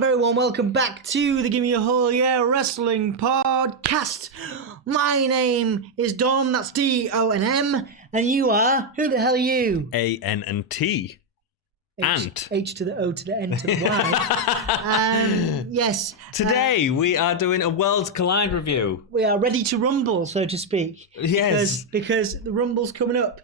very warm welcome back to the Gimme Wrestling Podcast. My name is Dom, that's D-O-N-M, and you are, who the hell are you? A-N and T. Ant. H to the O to the N to the Y. Yes. Today we are doing a Worlds Collide review. We are ready to rumble, so to speak. Yes. Because the rumble's coming up.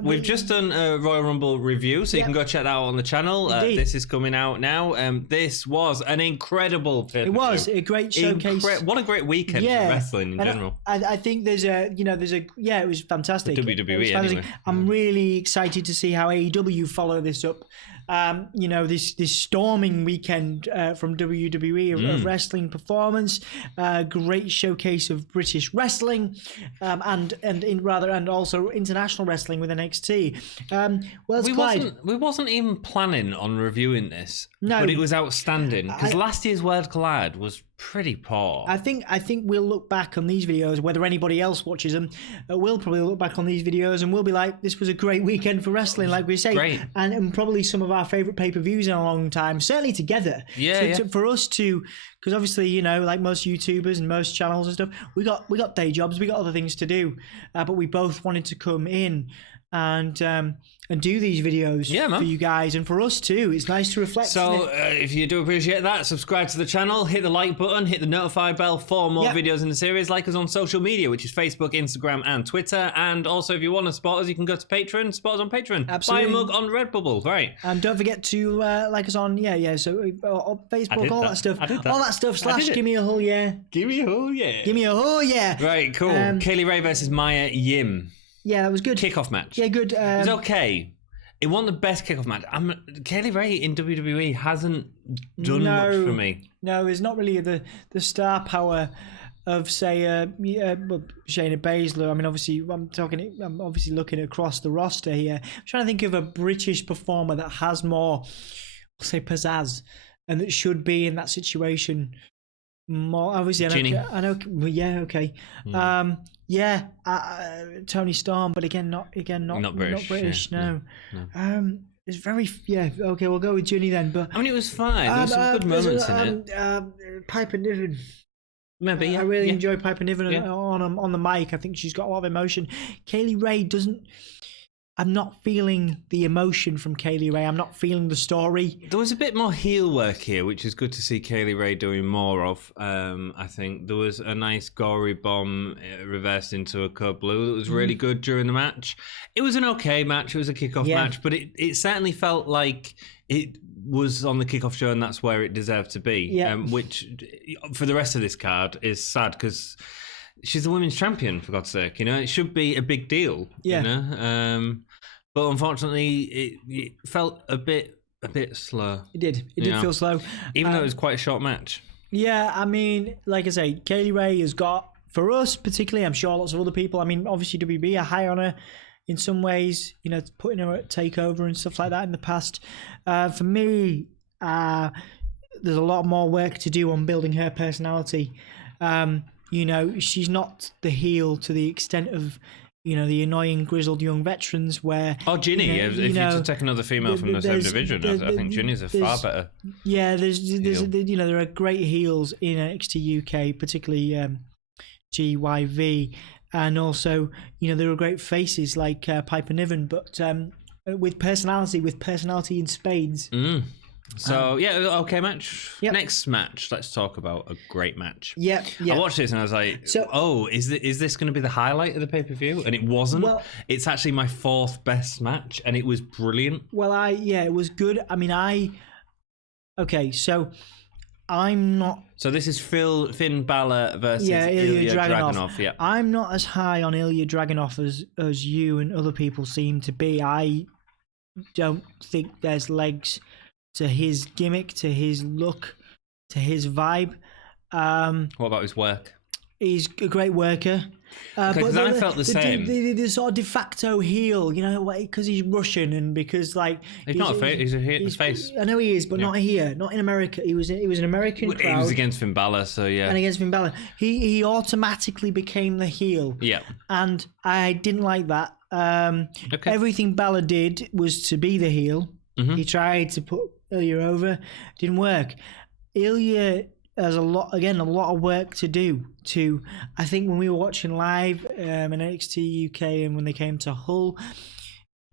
We've just done a Royal Rumble review, so you can go check that out on the channel. This is coming out now. This was an incredible pay-per-view. It was a great showcase. What a great weekend for wrestling in general. I think it was fantastic. For WWE anyway. I'm really excited to see how AEW follow this up. This storming weekend from WWE of wrestling performance, great showcase of British wrestling, and also international wrestling with NXT. We wasn't even planning on reviewing this, no, but it was outstanding because last year's World Collide was pretty poor. I think we'll look back on these videos, whether anybody else watches them, we'll probably look back on these videos and we'll be like, this was a great weekend for wrestling, like we say, great. and probably some of our favourite pay-per-views in a long time, certainly together. For us to, because obviously, like most YouTubers and most channels and stuff, we got day jobs, we got other things to do, but we both wanted to come in and do these videos for you guys and for us too. It's nice to reflect. So if you do appreciate that, subscribe to the channel, hit the like button, hit the notify bell for more videos in the series. Like us on social media, which is Facebook, Instagram and Twitter. And also if you want to support us, you can go to Patreon, support us on Patreon. Absolutely. Buy a mug on Redbubble, right? And don't forget to like us on so on Facebook, all that stuff. All that stuff / Give Me a Hull Yeah. Give me a hull yeah. Give me a hull yeah. Right, cool. Kaylee Ray versus Maya Yim. Yeah, that was good. Kickoff match. Yeah, good. It was okay. It wasn't the best kickoff match. Kaylee Ray in WWE hasn't done much for me. No, it's not really the star power of, say, Shayna Baszler. I mean, obviously, I'm obviously looking across the roster here. I'm trying to think of a British performer that has more, say, pizzazz, and that should be in that situation more. Obviously, I know. Yeah, okay. Tony Storm, but again, not British. No. It's very okay. We'll go with Ginny then. But I mean, it was fine. There were some good moments in it. Piper Niven. Maybe I really enjoy Piper Niven on the mic. I think she's got a lot of emotion. Kaylee Ray doesn't. I'm not feeling the emotion from Kaylee Ray. I'm not feeling the story. There was a bit more heel work here, which is good to see Kaylee Ray doing more of. I think there was a nice gory bomb reversed into a code blue that was really good during the match. It was an okay match. It was a kickoff match, but it certainly felt like it was on the kickoff show and that's where it deserved to be. Which, for the rest of this card, is sad because she's the women's champion, for God's sake. It should be a big deal. But unfortunately, it felt a bit slow. It did. It did feel slow, even though it was quite a short match. Yeah, I mean, like I say, Kaylee Ray has got, for us particularly, I'm sure lots of other people. I mean, obviously WB are high on her in some ways. Putting her at Takeover and stuff like that in the past. For me, there's a lot more work to do on building her personality. She's not the heel to the extent of, the annoying grizzled young veterans where... Oh, Ginny, if you take another female from the same division, I think Ginny's a far better. Yeah, there are great heels in NXT UK, particularly GYV, and also, there are great faces like Piper Niven, but with personality in spades. So okay match. Next match, let's talk about a great match. I watched this and I was like, is this going to be the highlight of the pay-per-view? And it wasn't. Well, it's actually my fourth best match and it was brilliant. Well, it was good. I mean, I'm not... So this is Finn Balor versus Ilya Dragunov. Yeah. I'm not as high on Ilya Dragunov as you and other people seem to be. I don't think there's legs to his gimmick, to his look, to his vibe. What about his work? He's a great worker. Because I felt the same. The sort of de facto heel, because he's Russian and because he's not a face. He's a face. I know he is, but not here, not in America. He was an American crowd. He was against Finn Balor, so yeah. And against Finn Balor, he automatically became the heel. Yeah. And I didn't like that. Everything Balor did was to be the heel. He tried to put Ilya over, didn't work. Ilya has a lot of work to do. I think when we were watching live in NXT UK and when they came to Hull,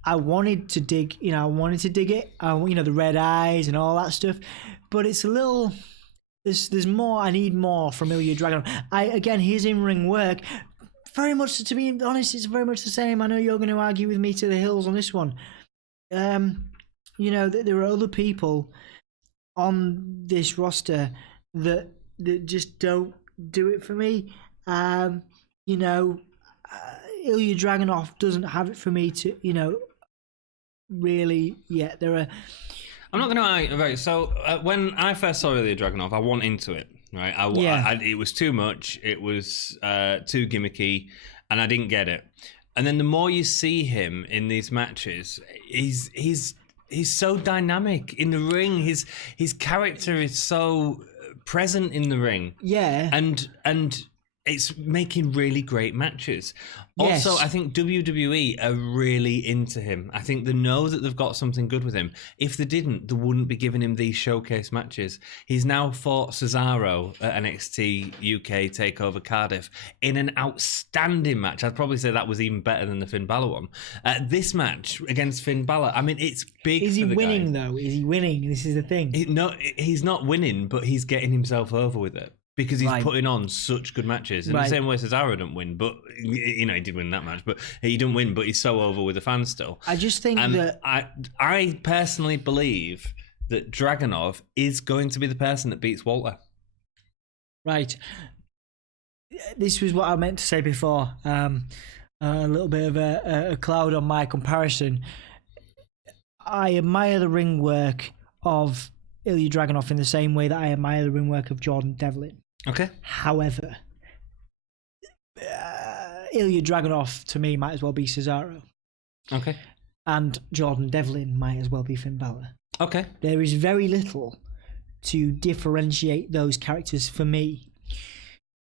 I wanted to dig it. The red eyes and all that stuff, but it's a little. There's more. I need more from Ilya Dragunov. His in-ring work, very much, to be honest, it's very much the same. I know you're going to argue with me to the hills on this one. There are other people on this roster that just don't do it for me. Ilya Dragunov doesn't have it for me to, really yet. There are. I'm not going to argue. Right, so when I first saw Ilya Dragunov, I wasn't into it. Right, it was too much. It was too gimmicky, and I didn't get it. And then the more you see him in these matches, he's so dynamic in the ring. His character is so present in the ring. Yeah, and it's making really great matches. Yes. Also, I think WWE are really into him. I think they know that they've got something good with him. If they didn't, they wouldn't be giving him these showcase matches. He's now fought Cesaro at NXT UK TakeOver Cardiff in an outstanding match. I'd probably say that was even better than the Finn Balor one. This match against Finn Balor, I mean, it's big. Is he for the winning, guy. though? Is he winning? This is the thing. He's not winning, but he's getting himself over with it. Because he's putting on such good matches. In the same way Cesaro didn't win, but he did win that match, but he didn't win, but he's so over with the fans still. I just think that I personally believe that Dragunov is going to be the person that beats Walter. Right. This was what I meant to say before. A little bit of a cloud on my comparison. I admire the ring work of Ilya Dragunov in the same way that I admire the ring work of Jordan Devlin. Okay. However, Ilya Dragunov to me might as well be Cesaro. Okay. And Jordan Devlin might as well be Finn Balor. Okay. There is very little to differentiate those characters for me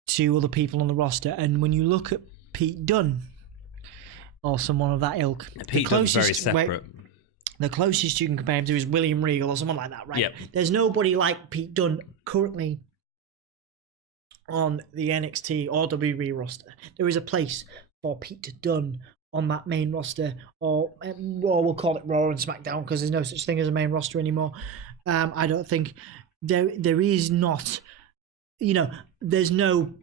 to other people on the roster. And when you look at Pete Dunne or someone of that ilk, Pete Dunne's very separate. The closest you can compare him to is William Regal or someone like that, right? Yep. There's nobody like Pete Dunne currently on the NXT or WWE roster. There is a place for Pete Dunne on that main roster, or we'll call it Raw and SmackDown because there's no such thing as a main roster anymore. I don't think there is not, there's no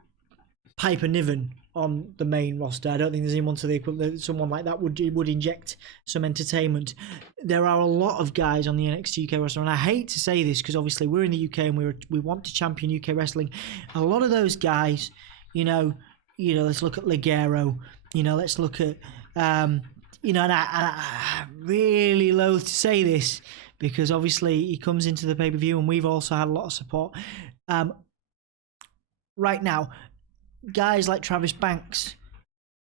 Piper Niven on the main roster. I don't think there's anyone to the equivalent. Someone like that would inject some entertainment. There are a lot of guys on the NXT UK roster, and I hate to say this because obviously we're in the UK and we want to champion UK wrestling. A lot of those guys, let's look at Ligero. Let's look at and I really loathe to say this because obviously he comes into the pay-per-view and we've also had a lot of support. Right now, guys like Travis Banks,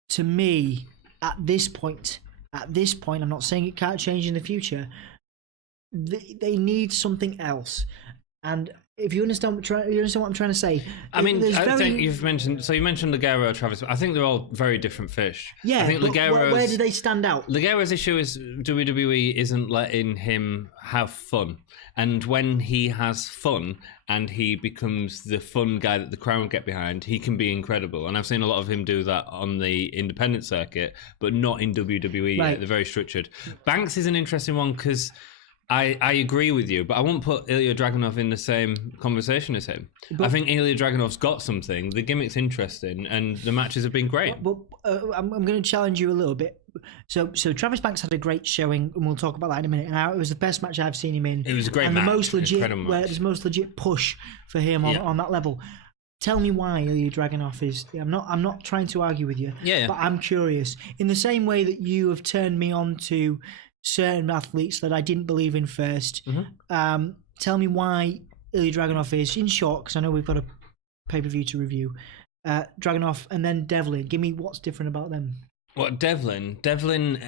to me, at this point, I'm not saying it can't change in the future, they need something else. And if you understand what I'm trying to say, I think you mentioned Ligero, Travis. I think they're all very different fish. Yeah, I think where do they stand out? Ligero's issue is WWE isn't letting him have fun. And when he has fun and he becomes the fun guy that the crowd get behind, he can be incredible. And I've seen a lot of him do that on the independent circuit, but not in WWE yet. They're very structured. Banks is an interesting one because I agree with you, but I won't put Ilya Dragunov in the same conversation as him. But I think Ilya Dragunov's got something. The gimmick's interesting, and the matches have been great. But I'm going to challenge you a little bit. So Travis Banks had a great showing, and we'll talk about that in a minute. And it was the best match I've seen him in. It was a great match. The most legit push for him on that level. Tell me why Ilya Dragunov is. I'm not trying to argue with you. Yeah. But I'm curious. In the same way that you have turned me on to certain athletes that I didn't believe in first. Mm-hmm. Tell me why Ilya Dragunov is, in short, because I know we've got a pay-per-view to review. Dragunov and then Devlin. Give me what's different about them. Well, Devlin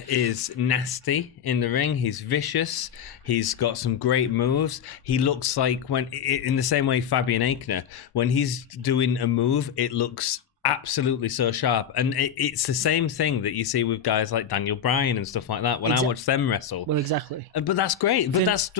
is nasty in the ring. He's vicious. He's got some great moves. He looks like in the same way Fabian Aichner, when he's doing a move, it looks absolutely so sharp, and it's the same thing that you see with guys like Daniel Bryan and stuff like that when I watch them wrestle. Well, exactly. But that's great. That's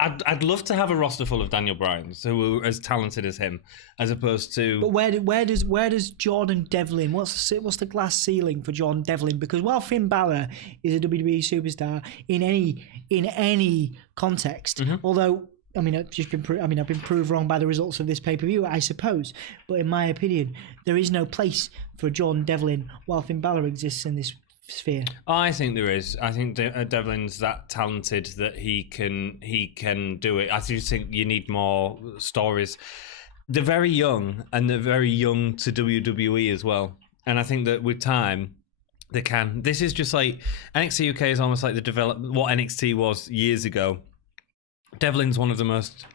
I'd love to have a roster full of Daniel Bryans who are as talented as him, as opposed to. But where does Jordan Devlin? What's the glass ceiling for Jordan Devlin? Because while Finn Balor is a WWE superstar in any context, although. I mean, I've been proved wrong by the results of this pay-per-view, I suppose. But in my opinion, there is no place for Jordan Devlin while Finn Balor exists in this sphere. I think there is. I think Devlin's that talented that he can do it. I just think you need more stories. They're very young, and they're very young to WWE as well. And I think that with time, they can. This is just like NXT UK is almost like what NXT was years ago. Devlin's one of the most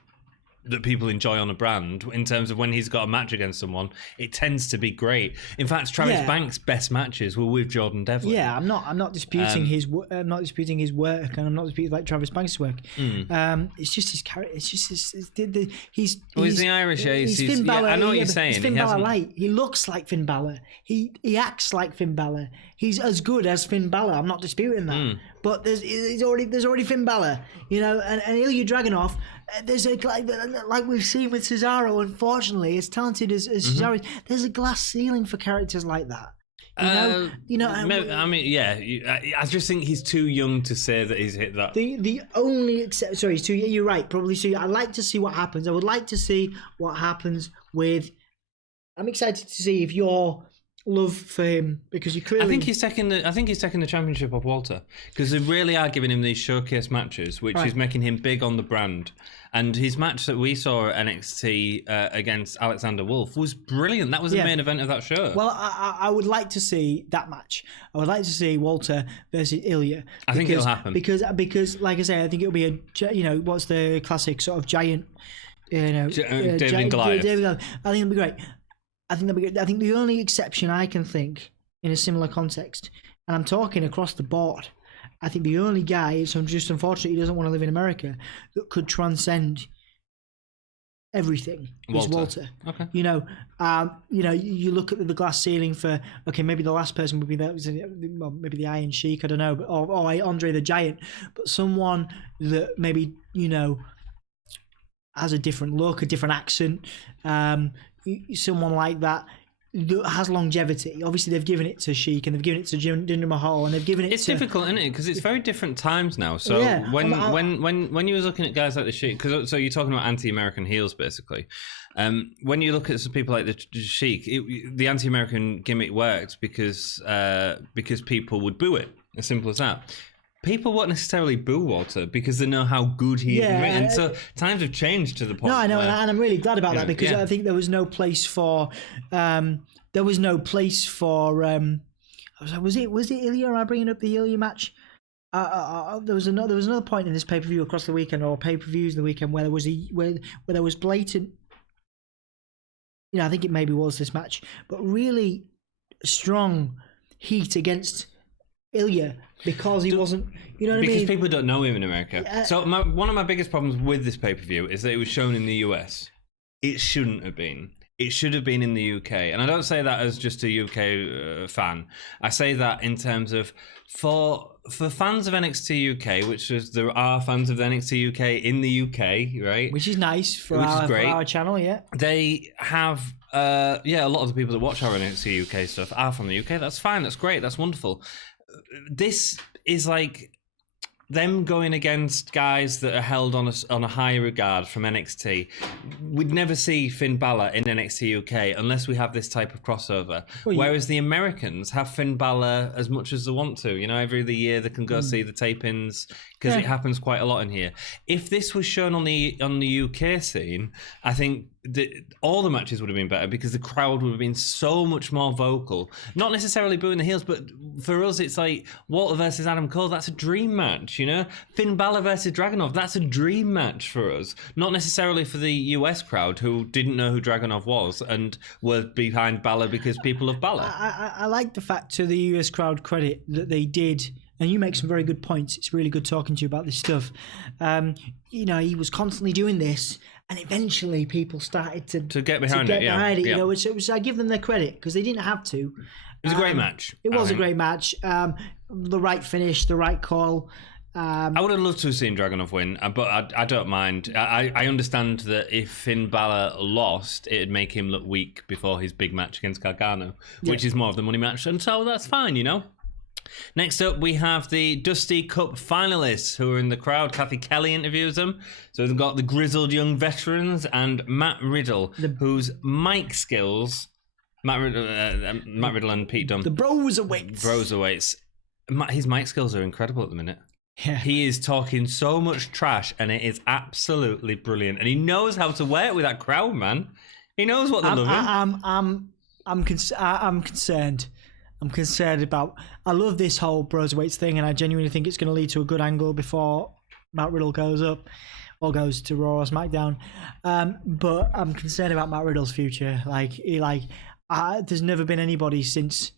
that people enjoy on a brand in terms of when he's got a match against someone, it tends to be great. In fact, Travis Banks' best matches were with Jordan Devlin. Yeah, I'm not disputing his work, and I'm not disputing like Travis Banks' work. It's just his character. It's just he's the Irish ace. He's Finn Balor. I know what you're saying. He's Finn Balor light. He looks like Finn Balor. He acts like Finn Balor. He's as good as Finn Balor. I'm not disputing that. But there's already Finn Balor, and Ilya Dragunov. There's like we've seen with Cesaro. Unfortunately, as talented as Cesaro is, there's a glass ceiling for characters like that. I just think he's too young to say that he's hit that. The only you're right. Probably. So I'd like to see what happens. I would like to see what happens with. I'm excited to see if your love for him, because you clearly. I think he's taking the championship off Walter, because they really are giving him these showcase matches, which is making him big on the brand. And his match that we saw at NXT against Alexander Wolf was brilliant. That was the main event of that show. Well, I would like to see that match. I would like to see Walter versus Ilya. I think it'll happen because, like I say, I think it'll be what's the classic sort of giant, David and Goliath. I think it'll be great. I think the only exception I can think in a similar context, and I'm talking across the board, I think the only guy, it's just unfortunate he doesn't want to live in America, that could transcend everything is Walter. Okay. You look at the glass ceiling for, okay, maybe the last person would be that, maybe the Iron Sheik, I don't know, or Andre the Giant, but someone that maybe, has a different look, a different accent, someone like that has longevity. Obviously, they've given it to Sheik and they've given it to Jinder Mahal, and they've given it. It's difficult, isn't it? Because it's very different times now. So when you were looking at guys like the Sheik, so you're talking about anti-American heels, basically. When you look at some people like the Sheik, the anti-American gimmick worked because people would boo it. As simple as that. People won't necessarily boo Walter because they know how good he is. And so times have changed to the point. No, I know, and I'm really glad about that, because I think there was no place for. Was it Ilya? Am I bringing up the Ilya match? There was another point in this pay per view across the weekend, or pay per views in the weekend, where there was blatant. I think it maybe was this match, but really strong heat against Ilya because he wasn't, because people don't know him in America. So one of my biggest problems with this pay-per-view is that it was shown in the US. It shouldn't have been. It should have been in the UK. And I don't say that as just a UK fan. I say that in terms of for fans of NXT UK, which is there are fans of the NXT UK in the UK, right? Which is nice for our channel, yeah. They have a lot of the people that watch our NXT UK stuff are from the UK. That's fine. That's great. That's wonderful. This is like them going against guys that are held on a high regard from NXT. We'd never see Finn Balor in NXT UK unless we have this type of crossover. Whereas the Americans have Finn Balor as much as they want to. Every other year they can go see the tapings because it happens quite a lot in here. If this was shown on the UK scene, I think all the matches would have been better because the crowd would have been so much more vocal. Not necessarily booing the heels, but for us, it's like Walter versus Adam Cole. That's a dream match, Finn Balor versus Dragunov. That's a dream match for us. Not necessarily for the US crowd who didn't know who Dragunov was and were behind Balor because people love Balor. I like the fact, to the US crowd credit, that they did. And you make some very good points. It's really good talking to you about this stuff. He was constantly doing this, And eventually, people started to get behind it. Yeah. You know, which I give them their credit because they didn't have to. It was a great match. It was a great match. The right finish, the right call. I would have loved to have seen Dragunov win, but I don't mind. I understand that if Finn Balor lost, it'd make him look weak before his big match against Gargano, which is more of the money match, and so that's fine, you know. Next up, we have the Dusty Cup finalists who are in the crowd. Kathy Kelly interviews them. So we've got the grizzled young veterans and Matt Riddle, whose mic skills... Matt Riddle and Pete Dunne. The Broserweights. His mic skills are incredible at the minute. Yeah. He is talking so much trash, and it is absolutely brilliant. And he knows how to work with that crowd, man. He knows what they're loving. I'm concerned. I'm concerned about... I love this whole Broserweights thing, and I genuinely think it's going to lead to a good angle before Matt Riddle goes up or goes to Raw or SmackDown. But I'm concerned about Matt Riddle's future. There's never been anybody since,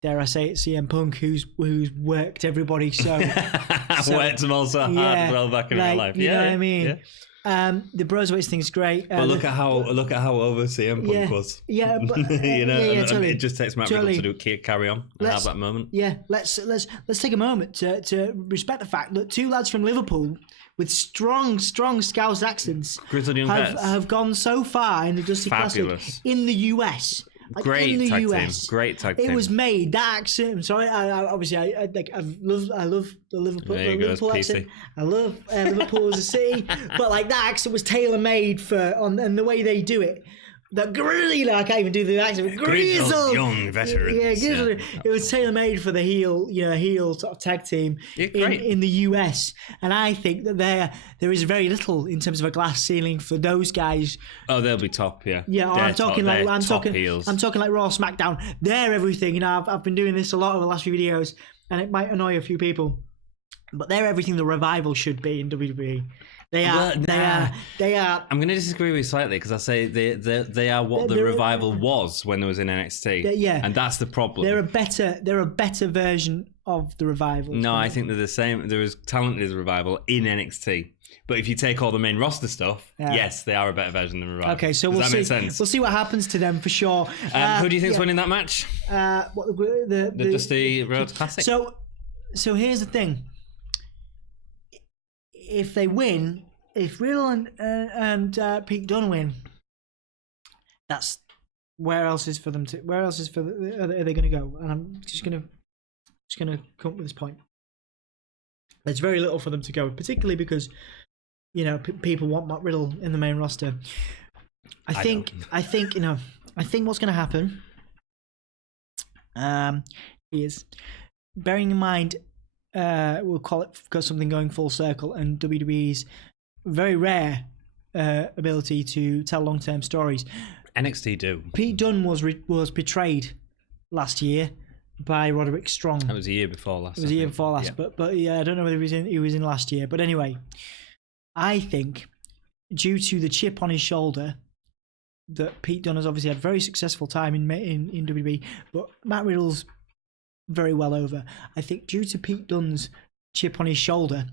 dare I say it, CM Punk, who's worked everybody so... worked them all so hard as well back in real life. You know what I mean? Yeah. The Broserweights thing is great. But look at how over CM Punk was. Yeah, but you know, totally. It just takes Matt Riddle to carry on and have that moment. Yeah, let's take a moment to respect the fact that two lads from Liverpool with strong Scouse accents have gone so far in the Dusty Classic in the US. Great tag team. It was made that accent. I'm sorry. I love the Liverpool accent. I love Liverpool as a city, but like that accent was tailor made and the way they do it. The grizzled, I can't even do the accent. Grizzled young veterans. Yeah, grizzled. It was tailor made for the heel sort of tag team in the US, and I think that there is very little in terms of a glass ceiling for those guys. Oh, they'll be top, yeah. Yeah, I'm talking like Raw, SmackDown. They're everything. You know, I've been doing this a lot over the last few videos, and it might annoy a few people, but they're everything the Revival should be in WWE. They are. I'm going to disagree with you slightly because I say they are what the Revival was when it was in NXT. Yeah, and that's the problem. They're a better version of the Revival. No, I think they're the same. They're as talented as the Revival in NXT. But if you take all the main roster stuff, yes, they are a better version than the Revival. Okay, so Does that make sense? We'll see what happens to them for sure. Who do you think's winning that match? The Dusty Rhodes Classic. So here's the thing. If they win, if Riddle and Pete Dunne win, that's where else is for them to? Where else is for? Are they going to go? And I'm just gonna come up with this point. There's very little for them to go, particularly because people want Matt Riddle in the main roster. I think what's going to happen is, bearing in mind. We'll call something going full circle, and WWE's very rare ability to tell long-term stories. NXT do. Pete Dunne was betrayed last year by Roderick Strong. That was a year before last. It was a year before last, yeah. But yeah, I don't know whether he was in last year. But anyway, I think due to the chip on his shoulder, that Pete Dunne has obviously had a very successful time in WWE, but Matt Riddle's very well over. I think due to Pete Dunne's chip on his shoulder,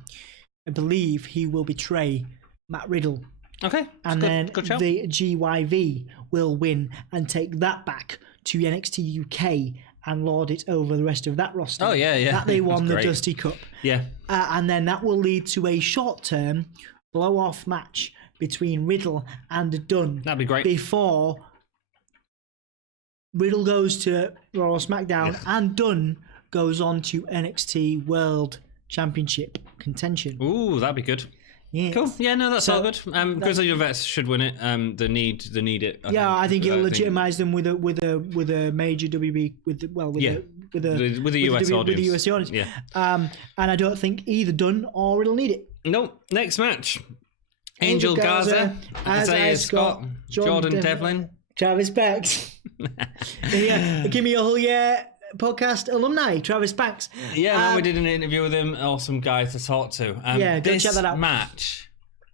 I believe he will betray Matt Riddle. Okay. And then the GYV will win and take that back to NXT UK and lord it over the rest of that roster. Oh, yeah. That they won the Dusty Cup. Yeah. And then that will lead to a short-term blow-off match between Riddle and Dunne. That'd be great. Before Riddle goes to Raw or SmackDown, and Dunne goes on to NXT World Championship contention. Ooh, that'd be good. Yeah. Cool. Yeah, no, that's all good. Grizzly Vets should win it. They need it. I think it'll legitimize them with a major WB with the US audience. With the US audience. Yeah. And I don't think either Dunne or Riddle need it. No. Next match. Angel Garza, Isaiah Scott, Jordan Devlin, Travis Banks. Gimme a whole podcast alumni, Travis Banks. Yeah, we did an interview with him. Awesome guy to talk to. Go check that out. Match,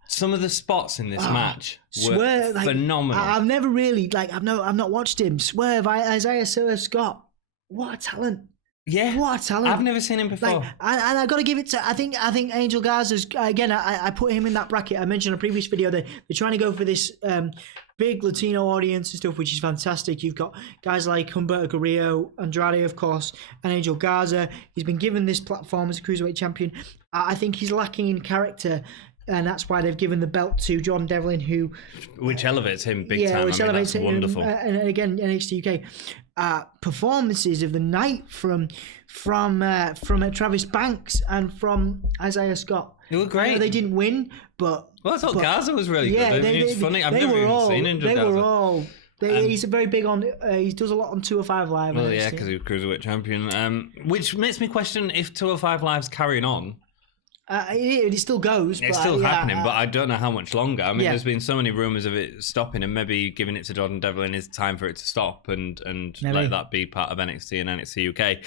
some of the spots in this match were phenomenal. I've never really I've not watched him. Isaiah Scott. What a talent! Yeah, what a talent! I've never seen him before. Like, and I got to give it to. I think Angel Garza's again. I put him in that bracket. I mentioned in a previous video that they're trying to go for this big Latino audience and stuff, which is fantastic. You've got guys like Humberto Carrillo, Andrade, of course, and Angel Garza. He's been given this platform as a cruiserweight champion. I think he's lacking in character. And that's why they've given the belt to Jordan Devlin, which elevates him big time. Which elevates that's wonderful. And again, NXT UK performances of the night from Travis Banks and from Isaiah Scott. They were great. They didn't win, but I thought Garza was really good. It's funny. I've never even seen Angel Garza. He's very big on. He does a lot on 205 Live. Well, yeah, because he was cruiserweight champion. Which makes me question if 205 Live's carrying on. It still goes. It's still happening, but I don't know how much longer. I mean, there's been so many rumours of it stopping, and maybe giving it to Jordan Devlin is time for it to stop and let that be part of NXT and NXT UK.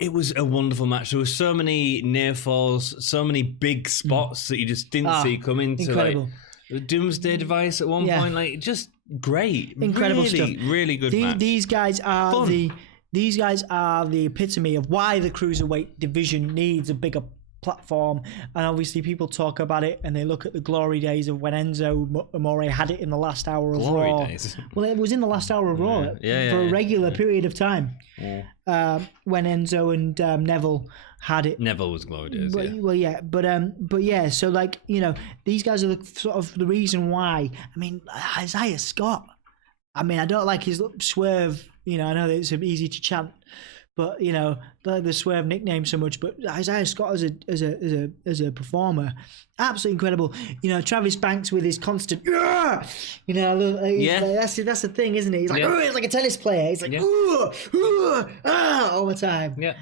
It was a wonderful match. There were so many near falls, so many big spots that you just didn't see coming. Incredible. The Doomsday Device at one point, like just great, incredible stuff. Really good match. These guys are fun. These guys are the epitome of why the cruiserweight division needs a bigger platform. And obviously people talk about it and they look at the glory days of when Enzo Amore had it in the last hour of Raw. Days. Well, it was in the last hour of Raw for a regular period of time. When Enzo and Neville had it. Neville was glory days. But yeah, so like, you know, these guys are the sort of the reason why. I mean, Isaiah Scott, I mean, I don't like his swerve, you know, I know that it's easy to chant, but you know, the Swerve nickname so much. But Isaiah Scott as a performer, absolutely incredible. You know, Travis Banks with his constant, you know, that's the thing, isn't it? He's like, it's like a tennis player. He's like, all the time. Yeah.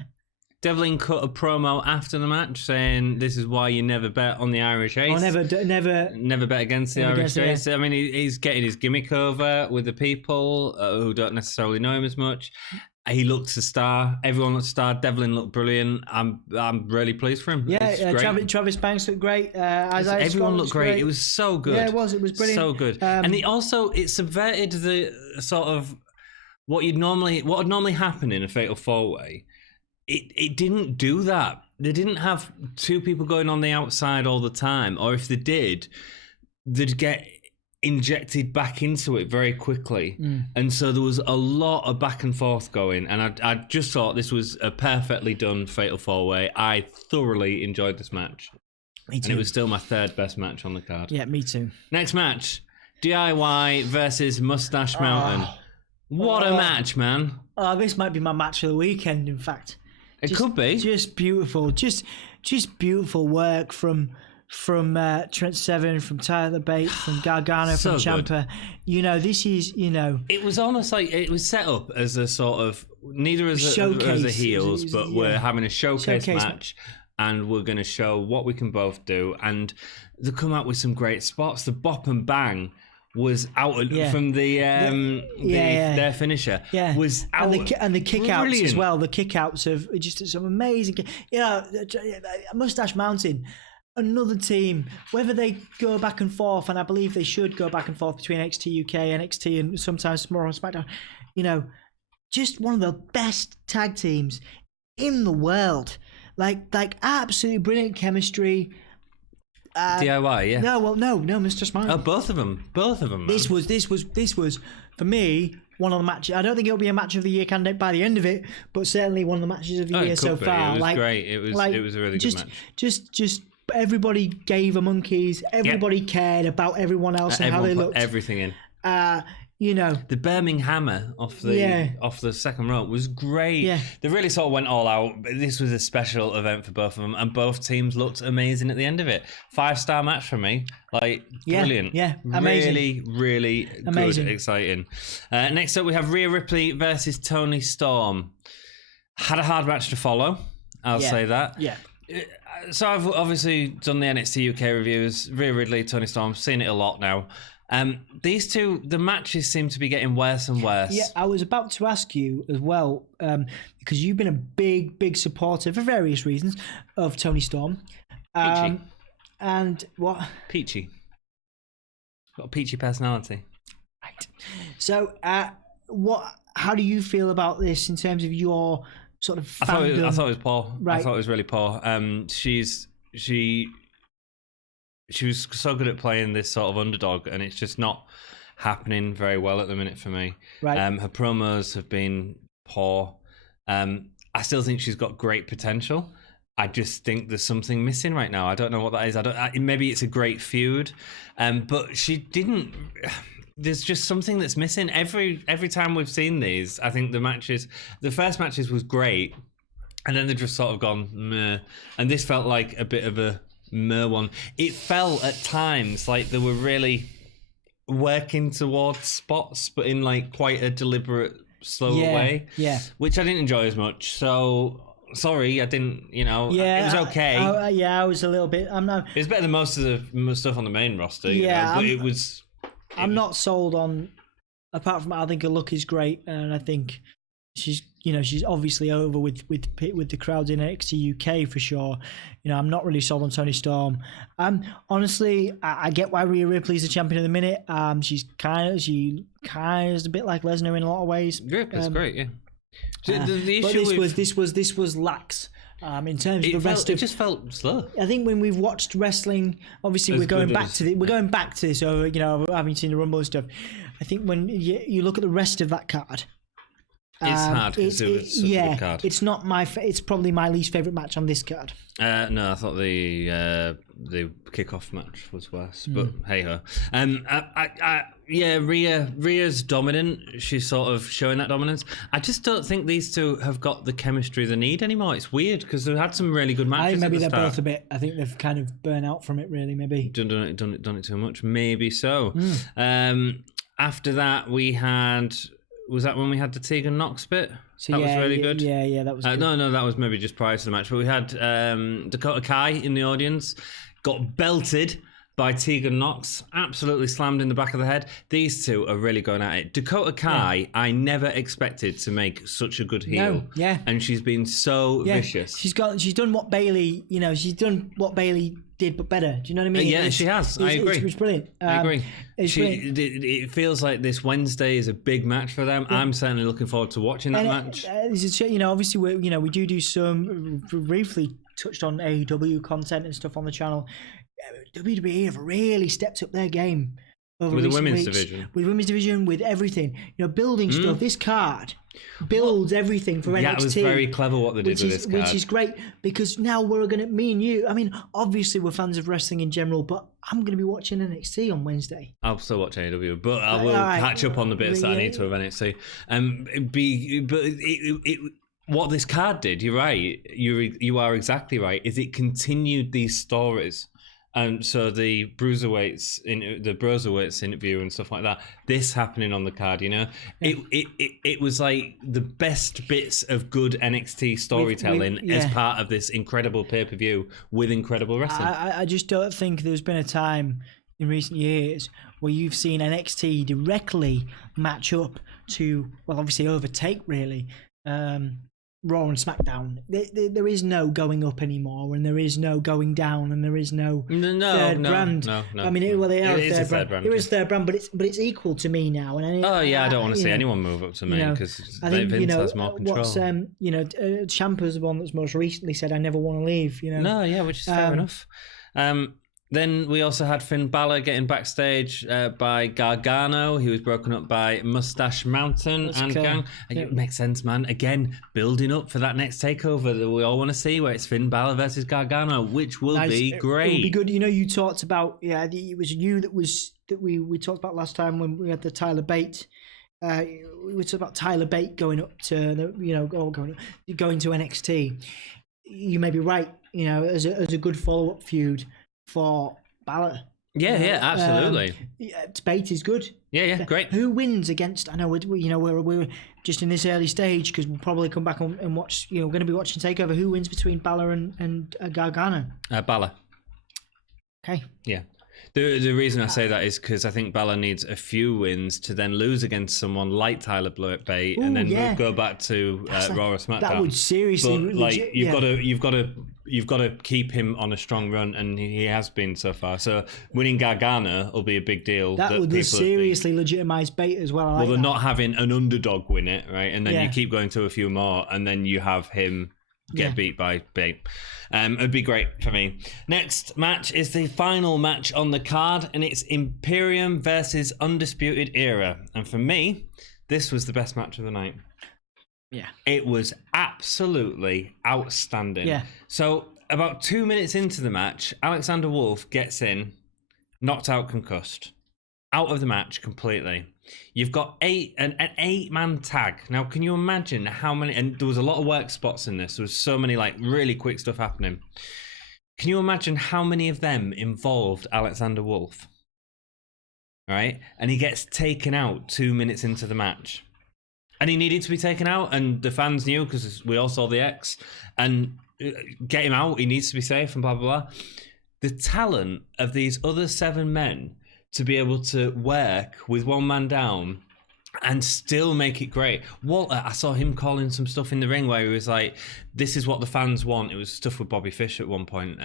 Devlin cut a promo after the match saying, "This is why you never bet on the Irish Ace. Never bet against the Irish Ace." I mean, he's getting his gimmick over with the people who don't necessarily know him as much. He looked a star. Everyone looked a star. Devlin looked brilliant. I'm really pleased for him. Yeah, Travis Banks looked great. Everyone looked great. It was so good. Yeah, it was. It was brilliant. So good. And it subverted the sort of what would normally happen in a Fatal 4-Way. It didn't do that. They didn't have two people going on the outside all the time, or if they did, they'd get injected back into it very quickly. And so there was a lot of back and forth going, and I just thought this was a perfectly done Fatal 4-Way. I thoroughly enjoyed this match. Me too. And it was still my third best match on the card. Yeah, me too. Next match, DIY versus Mustache Mountain. What a match, man. This might be my match of the weekend, in fact. It could be. Just beautiful. Just beautiful work from Trent Seven, from Tyler Bates, from Gargano, from Ciampa. You know, this is, you know... It was almost like it was set up as a sort of... Neither as a heels, but we're having a showcase match. And we're going to show what we can both do. And they come out with some great spots. The Bop and Bang was out from their finisher. Yeah, was out and the kick outs brilliant. As well. The kick outs of just some amazing. You know, Mustache Mountain, another team. Whether they go back and forth, and I believe they should go back and forth between NXT UK, NXT, and sometimes more on SmackDown. You know, just one of the best tag teams in the world. Like absolutely brilliant chemistry. DIY, yeah. No, Mr. Smiley. Oh, both of them. Man. This was for me one of the matches. I don't think it'll be a match of the year candidate by the end of it, but certainly one of the matches of the year so far. It was great. It was a really good match. Just everybody gave a monkeys. Everybody cared about everyone else and how they looked. Put everything in. You know, the Birmingham Hammer off the second rope was great. Yeah. They really sort of went all out. This was a special event for both of them, and both teams looked amazing at the end of it. 5-star match for me. Brilliant. Yeah, amazing. Really amazing. Good, exciting. Next up, we have Rhea Ripley versus Toni Storm. Had a hard match to follow. I'll say that. Yeah. So I've obviously done the NXT UK reviews. Rhea Ripley, Toni Storm. Seen it a lot now. These two, the matches seem to be getting worse and worse. Yeah, I was about to ask you as well, because you've been a big supporter for various reasons of Toni Storm. Peachy. And what? Peachy. Got a peachy personality. Right. So, how do you feel about this in terms of your sort of I thought it fandom. was poor. Right. I thought it was really poor. She was so good at playing this sort of underdog, and it's just not happening very well at the minute for me. Right. Her promos have been poor. I still think she's got great potential. I just think there's something missing right now. I don't know what that is. Maybe it's a great feud, but she didn't. There's just something that's missing every time we've seen these. I think the first matches was great, and then they've just sort of gone meh. And this felt like a bit of a meh one. It felt at times like they were really working towards spots, but in like quite a deliberate, slower way. Yeah. Which I didn't enjoy as much. So sorry, I didn't. Yeah, it was okay. I was a little bit. I'm not. It's better than most of the stuff on the main roster. But it was. I'm not sold on. Apart from, I think her look is great, and I think she's obviously over with the crowds in NXT UK for sure. I'm not really sold on Toni Storm. Honestly, I get why Rhea Ripley's the champion at the minute. She kind of is a bit like Lesnar in a lot of ways. Ripley's great, yeah. The But issue this was lax. In terms of the rest it just felt slow. I think when we've watched wrestling, obviously we're going back to this. So having seen the Rumble and stuff, I think when you look at the rest of that card, it's hard because it was such a good card. It's not it's probably my least favorite match on this card. No, I thought the kickoff match was worse, but hey ho. Rhea's dominant. She's sort of showing that dominance. I just don't think these two have got the chemistry they need anymore. It's weird because they've had some really good matches. I think maybe at the they're start. both a bit. I think they've kind of burnt out from it. Really, maybe done it too much. Maybe so. After that, we had. Was that when we had the Tegan Knox bit? So that was really good. Yeah, that was good. No, that was maybe just prior to the match. But we had Dakota Kai in the audience, got belted by Tegan Knox, absolutely slammed in the back of the head. These two are really going at it. Dakota Kai, I never expected to make such a good heel. No, yeah. And she's been so vicious. She's done what Bayley, did, but better. Do you know what I mean? Yeah, she has. I agree. It's brilliant. I agree. Brilliant. It feels like this Wednesday is a big match for them. Yeah. I'm certainly looking forward to watching that match. Obviously, we do some briefly touched on AEW content and stuff on the channel. WWE have really stepped up their game over with the recent women's weeks, division. with women's division, with everything. Building stuff. This card builds everything for NXT. That was very clever what they did with this card, which is great because now we're going to, me and you. I mean, obviously we're fans of wrestling in general, but I'm going to be watching NXT on Wednesday. I'll still watch AEW, but I will catch up on the bits that I need to of NXT. What this card did, you're right. You are exactly right. Is it continued these stories. So the Bruiserweights interview and stuff like that. This happening on the card, it was like the best bits of good NXT storytelling as part of this incredible pay-per-view with incredible wrestling. I just don't think there's been a time in recent years where you've seen NXT directly match up to, well, obviously overtake really. Raw and SmackDown. There is no going up anymore, and there is no going down, and there is no third brand. No. I mean, they are it a third brand. It is third brand, but it's equal to me now. And I don't want to see anyone move up to me because Vince has more control. What's Ciampa's the one that's most recently said, "I never want to leave." Which is fair enough. Then we also had Finn Balor getting backstage by Gargano. He was broken up by Mustache Mountain gang. It makes sense, man. Again, building up for that next takeover that we all want to see, where it's Finn Balor versus Gargano, which will be great. It will be good. You talked about it was you that we talked about last time when we had the Tyler Bate. We talked about Tyler Bate going up to going to NXT. You may be right. As a good follow up feud for Balor. Yeah, absolutely. Bate is good. Yeah, great. Who wins against? I know we're just in this early stage because we'll probably come back and watch. We're going to be watching Takeover. Who wins between Balor and Gargano? Balor. Okay. Yeah. The reason I say that is because I think Balor needs a few wins to then lose against someone like Tyler Bate and then go back to Raw or SmackDown. That would seriously. But you've got to you've got to keep him on a strong run, and he has been so far. So winning Gargano will be a big deal. That would seriously legitimise bait as well. They're not having an underdog win it, right? And then you keep going to a few more, and then you have him get beat by bait. It'd be great for me. Next match is the final match on the card, and it's Imperium versus Undisputed Era. And for me, this was the best match of the night. Yeah. It was absolutely outstanding. Yeah. So about 2 minutes into the match, Alexander Wolf gets in, knocked out, concussed, out of the match completely. You've got an 8-man tag. Now, can you imagine how many, and there was a lot of work spots in this. There was so many like really quick stuff happening. Can you imagine how many of them involved Alexander Wolf? Right? And he gets taken out 2 minutes into the match. And he needed to be taken out, and the fans knew because we all saw the X. And get him out, he needs to be safe, and blah, blah, blah. The talent of these other 7 men to be able to work with 1 man down and still make it great. Walter, I saw him calling some stuff in the ring where he was like, this is what the fans want. It was stuff with Bobby Fish at one point.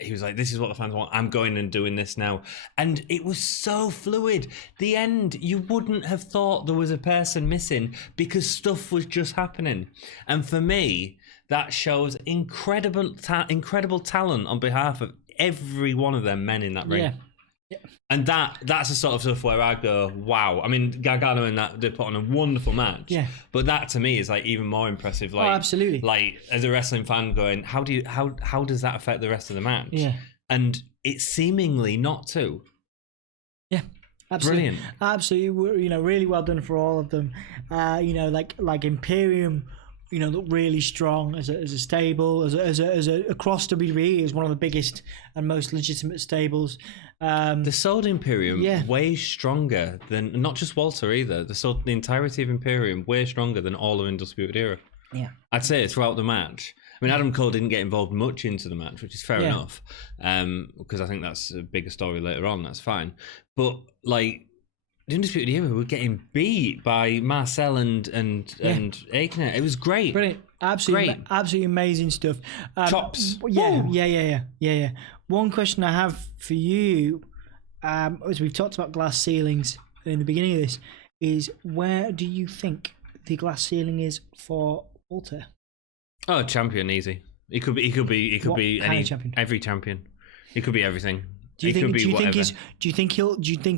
He was like, this is what the fans want. I'm going and doing this now. And it was so fluid. The end, you wouldn't have thought there was a person missing because stuff was just happening. And for me, that shows incredible talent on behalf of every one of them men in that ring. Yeah. And that's the sort of stuff where I go, wow. I mean, Gargano and that, they put on a wonderful match. Yeah. But that to me is like even more impressive. Like, absolutely. Like as a wrestling fan going, how does that affect the rest of the match? Yeah. And it's seemingly not to. Yeah. Absolutely. Brilliant. Absolutely. Really well done for all of them. Like Imperium, look really strong as a stable, as a across WWE is one of the biggest and most legitimate stables. The sold Imperium way stronger than, not just Walter either. The entirety of Imperium way stronger than all of Undisputed Era. Yeah, I'd say throughout the match. I mean, Adam Cole didn't get involved much into the match, which is fair enough, because I think that's a bigger story later on. That's fine, but like. The Undisputed Era were getting beat by Marcel and Aikner. It was great. Brilliant. Absolutely amazing stuff. Chops. Yeah. One question I have for you, as we've talked about glass ceilings in the beginning of this, is where do you think the glass ceiling is for Walter? Oh, champion, easy. He could be any champion? Every champion. He could be everything. Do you think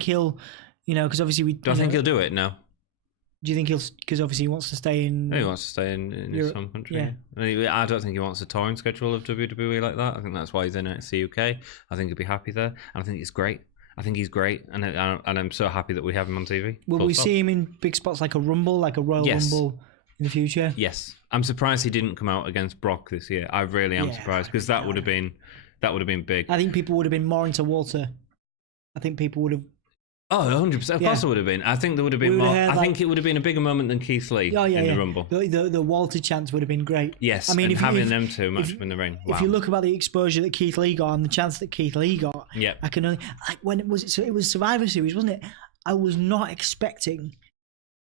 he'll? Because obviously we. Do I think he'll do it? No. Do you think he'll? Because obviously he wants to stay in. He wants to stay in his home country. Yeah. I don't think he wants a touring schedule of WWE like that. I think that's why he's in NXT UK. I think he'll be happy there, and I think it's great. I think he's great, and I'm so happy that we have him on TV. Will we see him in big spots like a Rumble, like a Royal Rumble in the future? Yes. I'm surprised he didn't come out against Brock this year. I really am surprised because that would have been big. I think people would have been more into Walter. I think people would have. Oh, 100%. Of course it would have been. I think there would have been more. I think it would have been a bigger moment than Keith Lee in the Rumble. The Walter chance would have been great. Yes, I mean, if having them two match up in the ring. Wow. If you look about the exposure that Keith Lee got and the chance that Keith Lee got, I can only when it was Survivor Series, wasn't it? I was not expecting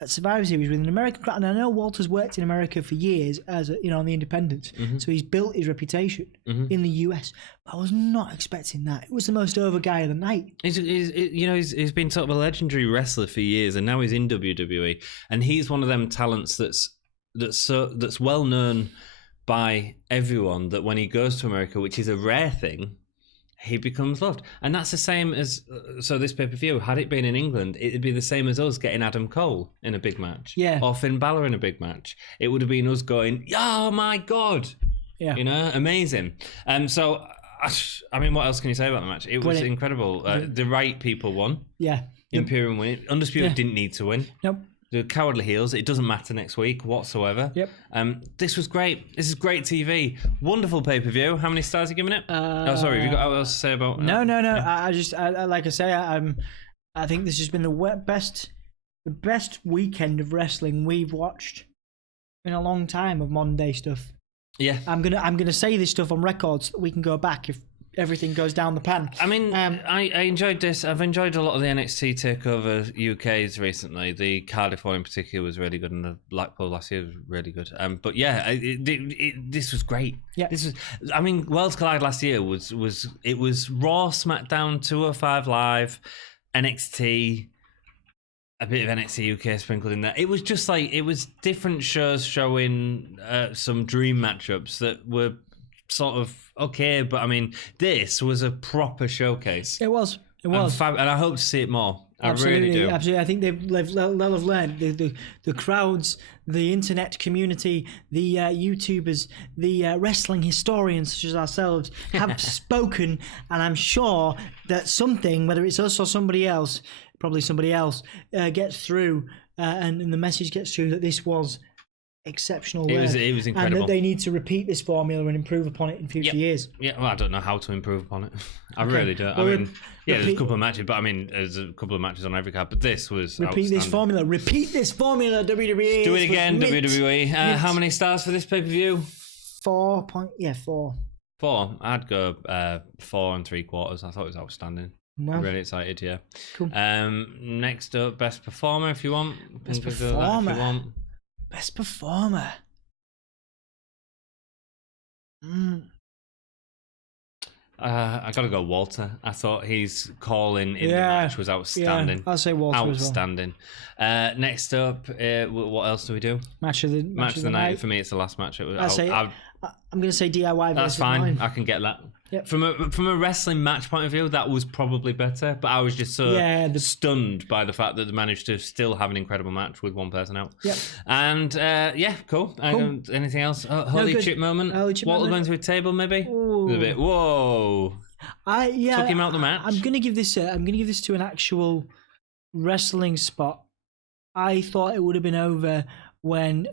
at Survivor Series with an American crowd, and I know Walter's worked in America for years as on the independents, so he's built his reputation in the US. But I was not expecting that. It was the most over guy of the night. He's been sort of a legendary wrestler for years, and now he's in WWE, and he's one of them talents that's well known by everyone. That when he goes to America, which is a rare thing, he becomes loved. And that's the same as, so this pay-per-view, had it been in England, it'd be the same as us getting Adam Cole in a big match. Yeah. Or Finn Balor in a big match. It would have been us going, oh my God. Yeah. Amazing. So, I mean, what else can you say about the match? It was incredible. The right people won. Yeah. Imperium win. Undisputed didn't need to win. Nope. The cowardly heels. It doesn't matter next week whatsoever. Yep. This was great. This is great TV. Wonderful pay-per-view. How many stars are you giving it? Sorry. Have you got anything else to say about? No. I like I say, I think this has been the best weekend of wrestling we've watched in a long time of modern day stuff. Yeah. I'm gonna say this stuff on record so that we can go back if everything goes down the pan. I mean, I enjoyed this. I've enjoyed a lot of the NXT TakeOver UKs recently. The Cardiff one in particular was really good, and the Blackpool last year was really good. But yeah, this was great. Yeah, this was. I mean, Worlds Collide last year was Raw, SmackDown, 205 Live, NXT. A bit of NXT UK sprinkled in there. It was just like, it was different shows showing some dream matchups that were sort of okay, but I mean, this was a proper showcase. It was. And I hope to see it more. Absolutely, I really do. Absolutely. I think they'll have learned. The crowds, the internet community, the YouTubers, the wrestling historians such as ourselves have spoken, and I'm sure that something, whether it's us or somebody else, probably somebody else, gets through, and the message gets through that this was exceptional. It was incredible, and that they need to repeat this formula and improve upon it in future years. Yeah, well, I don't know how to improve upon it. I really don't. Well, I mean, there's a couple of matches, but I mean, there's a couple of matches on every card. But this was repeat this formula, WWE. Do it again, WWE. How many stars for this pay-per-view? 4. 4. I'd go 4 3/4. I thought it was outstanding. Wow. I'm really excited, yeah. Cool. Next up, best performer, if you want. Best performer. Best performer. I gotta go Walter. I thought his calling in the match was outstanding. Yeah, I'll say Walter outstanding. As well. Next up, what else do we do? Match of the night. For me, it's the last match. I'm going to say DIY. That's fine. Mine. I can get that. Yep. From a wrestling match point of view, that was probably better. But I was just so stunned by the fact that they managed to still have an incredible match with one person out. Yep. And cool. Anything else? Holy chip moment. Walter going to a table, maybe. Ooh. A bit. Whoa. Took him out the match. I'm going to give this. To an actual wrestling spot. I thought it would have been over when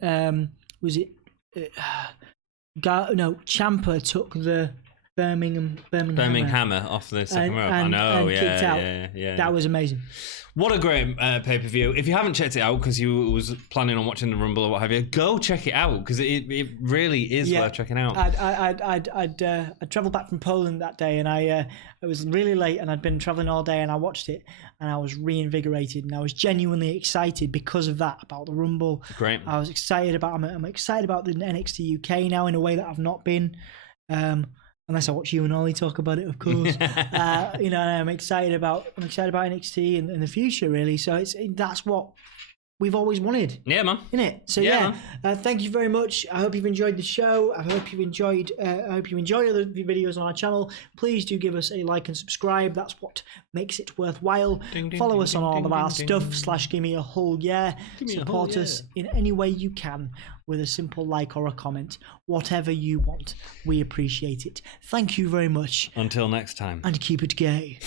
Ciampa took the Birmingham Hammer off the second rope. I know, yeah. That was amazing. What a great pay-per-view. If you haven't checked it out because you was planning on watching the Rumble or what have you, go check it out because it really is worth checking out. I'd travelled back from Poland that day and it was really late and I'd been travelling all day and I watched it and I was reinvigorated and I was genuinely excited because of that, about the Rumble. Great. I was excited about I'm excited about the NXT UK now in a way that I've not been. Unless I watch you and Ollie talk about it, of course. I'm excited about NXT in the future, really. So that's what we've always wanted. Yeah, man. Innit? So thank you very much. I hope you've enjoyed the show. I hope you enjoy other videos on our channel. Please do give us a like and subscribe. That's what makes it worthwhile. Follow us on all of our stuff / Gimme a Hull Yeah. Support us in any way you can with a simple like or a comment. Whatever you want. We appreciate it. Thank you very much. Until next time. And keep it gay.